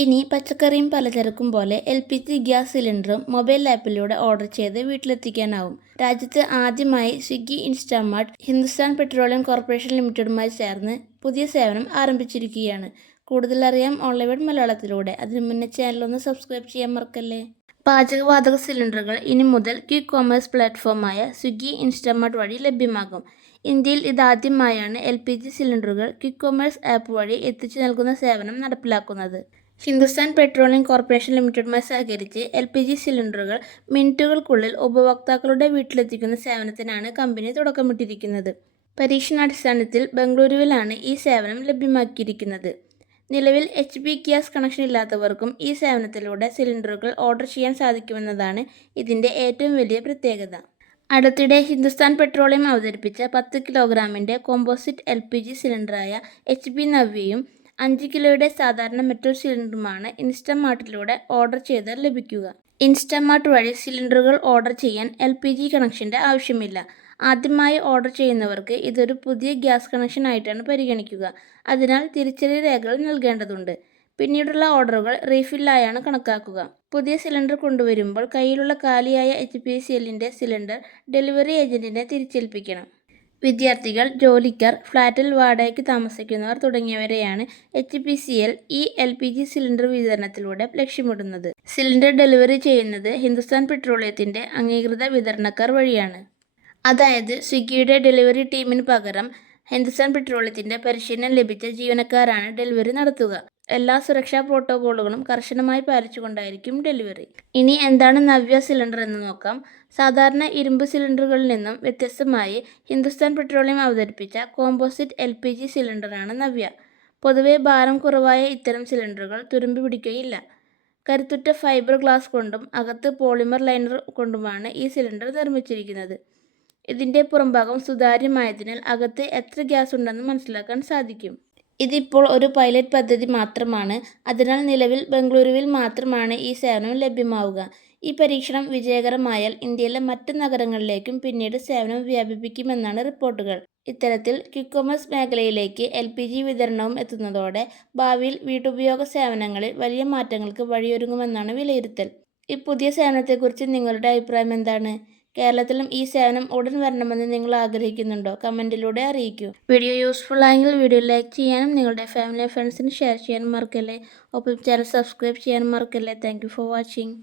ഇനി പച്ചക്കറിയും പലചരക്കും പോലെ LPG ഗ്യാസ് സിലിണ്ടറും മൊബൈൽ ആപ്പിലൂടെ ഓർഡർ ചെയ്ത് വീട്ടിലെത്തിക്കാനാവും. രാജ്യത്ത് ആദ്യമായി സ്വിഗ്ഗി ഇൻസ്റ്റാമാർട്ട് ഹിന്ദുസ്ഥാൻ പെട്രോളിയം കോർപ്പറേഷൻ ലിമിറ്റഡുമായി ചേർന്ന് പുതിയ സേവനം ആരംഭിച്ചിരിക്കുകയാണ്. കൂടുതലറിയാം ഓൺലൈൻ മലയാളത്തിലൂടെ. അതിനു മുന്നേ ചാനലൊന്ന് സബ്സ്ക്രൈബ് ചെയ്യാൻ മറക്കല്ലേ. പാചകവാതക സിലിണ്ടറുകൾ ഇനി മുതൽ ക്വിക്ക് കൊമേഴ്സ് പ്ലാറ്റ്ഫോമായ സ്വിഗ്ഗി ഇൻസ്റ്റാമാർട്ട് വഴി ലഭ്യമാകും. ഇന്ത്യയിൽ ഇതാദ്യമായാണ് LPG സിലിണ്ടറുകൾ ക്വിക്ക് കൊമേഴ്സ് ആപ്പ് വഴി എത്തിച്ചു നൽകുന്ന സേവനം നടപ്പിലാക്കുന്നത്. ഹിന്ദുസ്ഥാൻ പെട്രോളിയം കോർപ്പറേഷൻ ലിമിറ്റഡുമായി സഹകരിച്ച് LPG സിലിണ്ടറുകൾ മിനിറ്റുകൾക്കുള്ളിൽ ഉപഭോക്താക്കളുടെ വീട്ടിലെത്തിക്കുന്ന സേവനത്തിനാണ് കമ്പനി തുടക്കമിട്ടിരിക്കുന്നത്. പരീക്ഷണാടിസ്ഥാനത്തിൽ ബംഗളൂരുവിലാണ് ഈ സേവനം ലഭ്യമാക്കിയിരിക്കുന്നത്. നിലവിൽ HP ഗ്യാസ് കണക്ഷൻ ഇല്ലാത്തവർക്കും ഈ സേവനത്തിലൂടെ സിലിണ്ടറുകൾ ഓർഡർ ചെയ്യാൻ സാധിക്കുമെന്നതാണ് ഇതിൻ്റെ ഏറ്റവും വലിയ പ്രത്യേകത. അടുത്തിടെ ഹിന്ദുസ്ഥാൻ പെട്രോളിയം അവതരിപ്പിച്ച 10 കിലോഗ്രാമിൻ്റെ കോമ്പോസിറ്റ് LPG സിലിണ്ടറായ HP നവ്യയും 5 കിലോയുടെ സാധാരണ മെറ്റൽ സിലിണ്ടറുമാണ് ഇൻസ്റ്റാമാർട്ടിലൂടെ ഓർഡർ ചെയ്താൽ ലഭിക്കുക. ഇൻസ്റ്റാമാർട്ട് വഴി സിലിണ്ടറുകൾ ഓർഡർ ചെയ്യാൻ LPG കണക്ഷൻ്റെ ആവശ്യമില്ല. ആദ്യമായി ഓർഡർ ചെയ്യുന്നവർക്ക് ഇതൊരു പുതിയ ഗ്യാസ് കണക്ഷൻ ആയിട്ടാണ് പരിഗണിക്കുക. അതിനാൽ തിരിച്ചറിയൽ രേഖകൾ നൽകേണ്ടതുണ്ട്. പിന്നീടുള്ള ഓർഡറുകൾ റീഫില്ലായാണ് കണക്കാക്കുക. പുതിയ സിലിണ്ടർ കൊണ്ടുവരുമ്പോൾ കയ്യിലുള്ള കാലിയായ HPCLൻ്റെ സിലിണ്ടർ ഡെലിവറി ഏജന്റിനെ തിരിച്ചേൽപ്പിക്കണം. വിദ്യാർത്ഥികൾ, ജോലിക്കാർ, ഫ്ലാറ്റിൽ വാടകയ്ക്ക് താമസിക്കുന്നവർ തുടങ്ങിയവരെയാണ് HPCL ഈ LPG സിലിണ്ടർ വിതരണത്തിലൂടെ ലക്ഷ്യമിടുന്നത്. സിലിണ്ടർ ഡെലിവറി ചെയ്യുന്നത് ഹിന്ദുസ്ഥാൻ പെട്രോളിയത്തിൻ്റെ അംഗീകൃത വിതരണക്കാർ വഴിയാണ്. അതായത് സ്വിഗ്ഗിയുടെ ഡെലിവറി ടീമിന് പകരം ഹിന്ദുസ്ഥാൻ പെട്രോളിയത്തിൻ്റെ പരിശീലനം ലഭിച്ച ജീവനക്കാരാണ് ഡെലിവറി നടത്തുക. എല്ലാ സുരക്ഷാ പ്രോട്ടോക്കോളുകളും കർശനമായി പാലിച്ചുകൊണ്ടായിരിക്കും ഡെലിവറി. ഇനി എന്താണ് നവ്യ സിലിണ്ടർ എന്ന് നോക്കാം. സാധാരണ ഇരുമ്പ് സിലിണ്ടറുകളിൽ നിന്നും വ്യത്യസ്തമായി ഹിന്ദുസ്ഥാൻ പെട്രോളിയം അവതരിപ്പിച്ച കോമ്പോസിറ്റ് LPG സിലിണ്ടറാണ് നവ്യ. പൊതുവെ ഭാരം കുറവായ ഇത്തരം സിലിണ്ടറുകൾ തുരുമ്പ് പിടിക്കുകയില്ല. കരുത്തുറ്റ ഫൈബർ ഗ്ലാസ് കൊണ്ടും അകത്ത് പോളിമർ ലൈനർ കൊണ്ടുമാണ് ഈ സിലിണ്ടർ നിർമ്മിച്ചിരിക്കുന്നത്. ഇതിൻ്റെ പുറംഭാഗം സുതാര്യമായതിനാൽ അകത്ത് എത്ര ഗ്യാസ് ഉണ്ടെന്ന് മനസ്സിലാക്കാൻ സാധിക്കും. ഇതിപ്പോൾ ഒരു പൈലറ്റ് പദ്ധതി മാത്രമാണ്. അതിനാൽ നിലവിൽ ബംഗളൂരുവിൽ മാത്രമാണ് ഈ സേവനം ലഭ്യമാവുക. ഈ പരീക്ഷണം വിജയകരമായാൽ ഇന്ത്യയിലെ മറ്റ് നഗരങ്ങളിലേക്കും പിന്നീട് സേവനം വ്യാപിപ്പിക്കുമെന്നാണ് റിപ്പോർട്ടുകൾ. ഇത്തരത്തിൽ ക്വിക്ക് കൊമേഴ്സ് മേഖലയിലേക്ക് LPG വിതരണവും എത്തുന്നതോടെ ഭാവിയിൽ വീട്ടുപയോഗ സേവനങ്ങളിൽ വലിയ മാറ്റങ്ങൾക്ക് വഴിയൊരുങ്ങുമെന്നാണ് വിലയിരുത്തൽ. ഈ പുതിയ സേവനത്തെക്കുറിച്ച് നിങ്ങളുടെ അഭിപ്രായം എന്താണ്? കേരളത്തിലും ഈ സേവനം ഉടൻ വരണമെന്ന് നിങ്ങൾ ആഗ്രഹിക്കുന്നുണ്ടോ? കമൻറ്റിലൂടെ അറിയിക്കൂ. വീഡിയോ യൂസ്ഫുൾ ആയെങ്കിൽ വീഡിയോ ലൈക്ക് ചെയ്യാനും നിങ്ങളുടെ ഫാമിലി ഫ്രണ്ട്സിന് ഷെയർ ചെയ്യാനും മറക്കല്ലേ. ഒപ്പം ചാനൽ സബ്സ്ക്രൈബ് ചെയ്യാനും മറക്കല്ലേ. Thank you for watching.